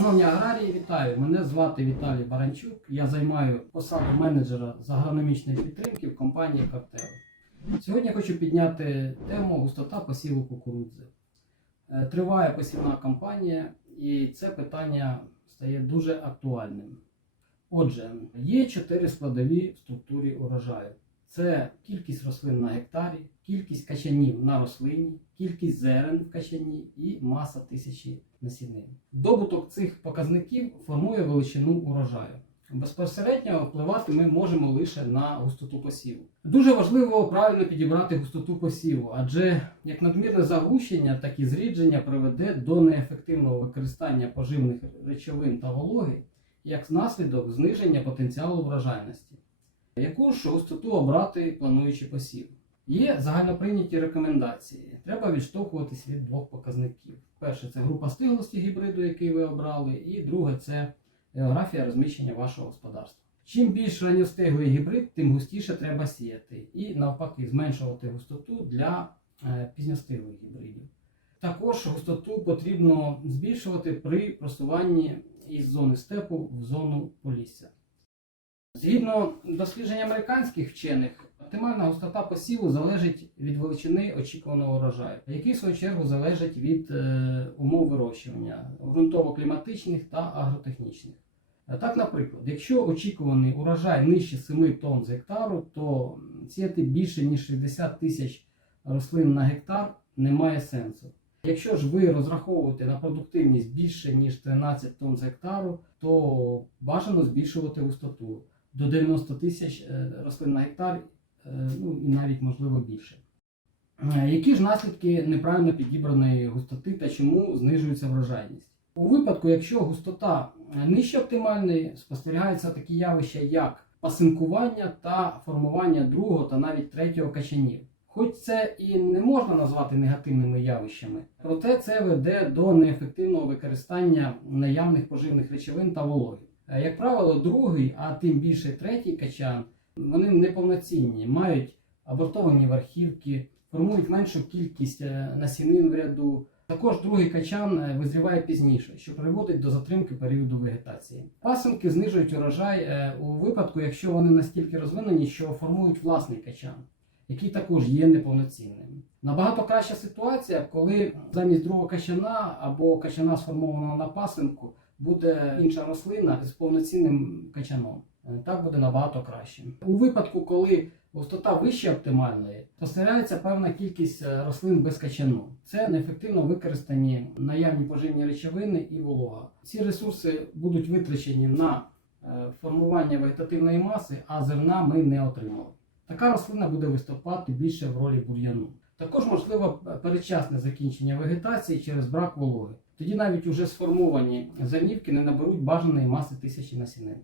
Шановні аграрії, вітаю! Мене звати Віталій Баранчук. Я займаю посаду менеджера з агрономічної підтримки в компанії Картел. Сьогодні хочу підняти тему густота посіву кукурудзи. Е, Триває посівна кампанія, і це питання стає дуже актуальним. Отже, є чотири складові в структурі урожаю: це кількість рослин на гектарі, кількість качанів на рослині, кількість зерен в качані і маса тисячі насінин. Добуток цих показників формує величину урожаю. Безпосередньо впливати ми можемо лише на густоту посіву. Дуже важливо правильно підібрати густоту посіву, адже як надмірне загущення, так і зрідження приведе до неефективного використання поживних речовин та вологи, як наслідок зниження потенціалу врожайності. Яку ж густоту обрати плануючи посів? Є загальноприйняті рекомендації. Треба відштовхуватись від двох показників. Перше це група стиглості гібриду, який ви обрали, і друге це географія розміщення вашого господарства. Чим більш ранньостиглий гібрид, тим густіше треба сіяти, і навпаки зменшувати густоту для е, пізньостиглих гібридів. Також густоту потрібно збільшувати при просуванні із зони степу в зону полісся. Згідно досліджень американських вчених, оптимальна густота посіву залежить від величини очікуваного урожаю, який в свою чергу залежить від е, умов вирощування ґрунтово-кліматичних та агротехнічних. Е, Так, наприклад, якщо очікуваний урожай нижче 7 тонн з гектару, то сіяти більше ніж 60 тисяч рослин на гектар немає сенсу. Якщо ж ви розраховуєте на продуктивність більше ніж 13 тонн з гектару, то бажано збільшувати густоту до 90 тисяч е, рослин на гектар, е, ну і навіть можливо більше. Е, Які ж наслідки неправильно підібраної густоти та чому знижується врожайність? У випадку, якщо густота нижче оптимальної, спостерігаються такі явища, як пасинкування та формування другого та навіть третього качанів. Хоч це і не можна назвати негативними явищами, проте це веде до неефективного використання наявних поживних речовин та вологи. Е, Як правило, другий, а тим більше третій качан, вони неповноцінні, мають абортовані верхівки, формують меншу кількість е, насінин в ряду. Також другий качан е, визріває пізніше, що приводить до затримки періоду вегетації. Пасинки знижують урожай у випадку, якщо вони настільки розвинені, що формують власний качан, який також є неповноцінним. Набагато краща ситуація, коли замість другого качана або качана сформованого на пасинку буде інша рослина з повноцінним качаном. Е, Так буде набагато краще. У випадку, коли густота вище оптимальної, спостерігається певна кількість е, рослин без качану. Це неефективно використані наявні поживні речовини і волога. Ці ресурси будуть витрачені на е, формування вегетативної маси, а зерна ми не отримали. Така рослина буде виступати більше в ролі бур'яну. Також можливо передчасне закінчення вегетації через брак вологи. Тоді навіть уже сформовані замівки не наберуть бажаної маси тисячі насінин.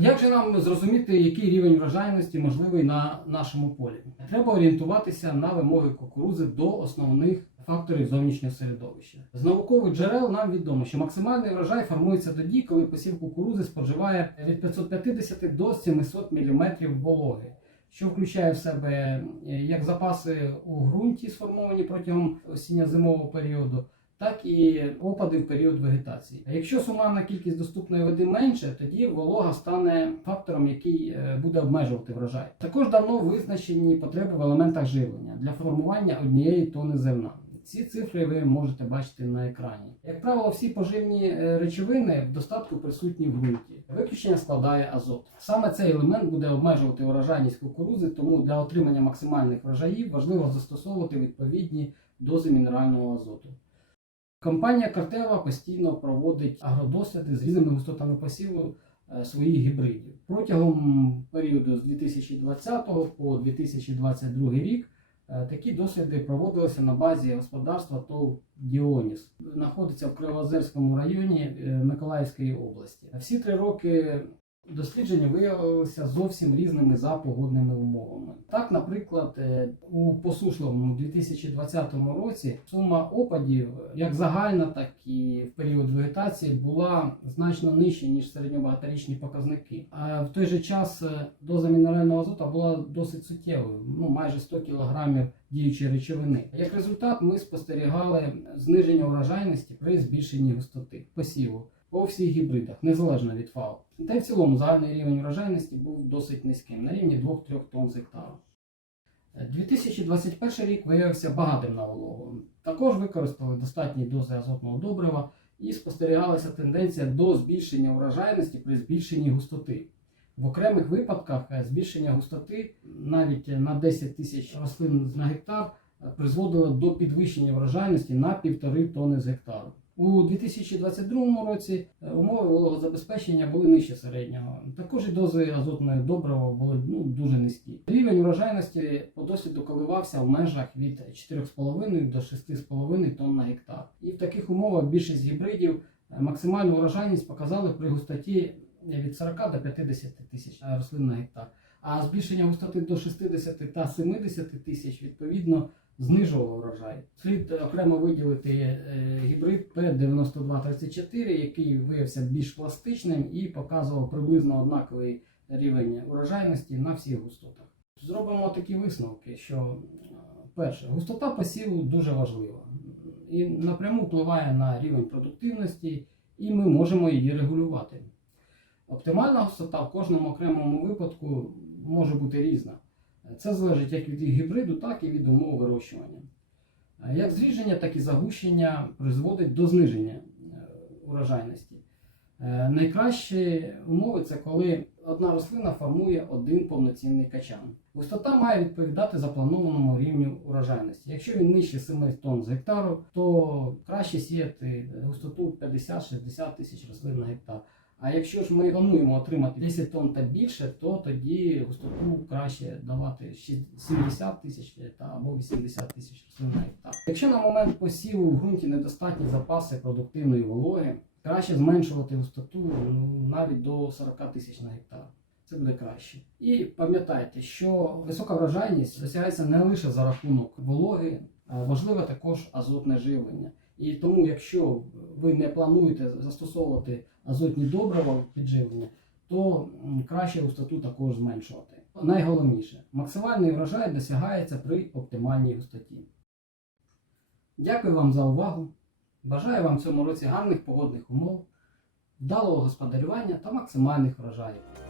Як же нам зрозуміти, який рівень врожайності можливий на нашому полі? Треба орієнтуватися на вимоги кукурудзи до основних факторів зовнішнього середовища. З наукових джерел нам відомо, що максимальний врожай формується тоді, коли посів кукурудзи споживає від 550 до 700 мм вологи, що включає в себе е, як запаси у ґрунті, сформовані протягом осінньо-зимового періоду, так і опади в період вегетації. А якщо сумарна кількість доступної води менше, тоді волога стане фактором, який е, буде обмежувати врожай. Також давно визначені потреби в елементах живлення для формування однієї тони зерна. Ці цифри ви можете бачити на екрані. Як правило, всі поживні е, речовини в достатку присутні в ґрунті. Виключення складає азот. Саме цей елемент буде обмежувати урожайність кукурудзи, тому для отримання максимальних врожаїв важливо застосовувати відповідні дози мінерального азоту. Компанія Картева постійно проводить агродосліди з різними густотами посіву е, своїх гібридів. Протягом періоду з 2020 по 2022 рік е, такі досліди проводилися на базі господарства ТОВ Діоніс. Знаходиться в Кривозерському районі е, Миколаївської області. Всі три роки дослідження виявилися зовсім різними за погодними умовами. Так, наприклад, е, у посушливому 2020 році сума опадів, як загальна, так і в період вегетації, була значно нижча, ніж середньобагаторічні показники. А в той же час е, доза мінерального азоту була досить суттєвою, ну майже 100 кг діючої речовини. Як результат, ми спостерігали зниження урожайності при збільшенні густоти посіву. По всіх гібридах, незалежно від фау. Та й в цілому загальний рівень врожайності був досить низьким, на рівні 2-3 тонн з гектару. 2021 рік виявився багатим на вологу. Також використали достатні дози азотного добрива і спостерігалася тенденція до збільшення урожайності при збільшенні густоти. В окремих випадках е, збільшення густоти навіть на 10 тисяч рослин на гектар е, призводило до підвищення врожайності на 1,5 тонни з гектару. У 2022 році е, умови вологозабезпечення були нижче середнього. Також і дози азотного добрива були ну, дуже низькі. Рівень урожайності по досвіду коливався в межах від 4,5 до 6,5 тонн на гектар. І в таких умовах більшість гібридів е, максимальну урожайність показали при густоті від 40 до 50 тисяч рослин на гектар. А збільшення густоти до 60 та 70 тисяч відповідно знижувало врожай. Слід окремо виділити е, гібрид P9234, який виявився більш пластичним і показував приблизно однаковий рівень урожайності на всіх густотах. Зробимо такі висновки, що е, перше, густота посіву дуже важлива і напряму впливає на рівень продуктивності, і ми можемо її регулювати. Оптимальна густота в кожному окремому випадку може бути різна. Це залежить як від гібриду, так і від умов вирощування. Як зріження, так і загущення призводить до зниження е, урожайності. Е, Найкращі умови це коли одна рослина формує один повноцінний качан. Густота має відповідати запланованому рівню урожайності. Якщо він нижче 7 тонн з гектару, то краще сіяти густоту 50-60 тисяч рослин на гектар. А якщо ж ми плануємо отримати 10 тонн та більше, то тоді густоту краще давати шість- 70 тисяч або 80 тисяч рослин. Якщо на момент посіву в ґрунті недостатні запаси продуктивної вологи, краще зменшувати густоту ну, навіть до 40 тисяч на гектар. Це буде краще. І пам'ятайте, що висока врожайність досягається не лише за рахунок вологи, а важливе також азотне живлення. І тому, якщо ви не плануєте застосовувати азотні добрива в підживлення, то краще густоту також зменшувати. Найголовніше, максимальний врожай досягається при оптимальній густоті. Дякую вам за увагу. Бажаю вам в цьому році гарних погодних умов, вдалого господарювання та максимальних врожаїв.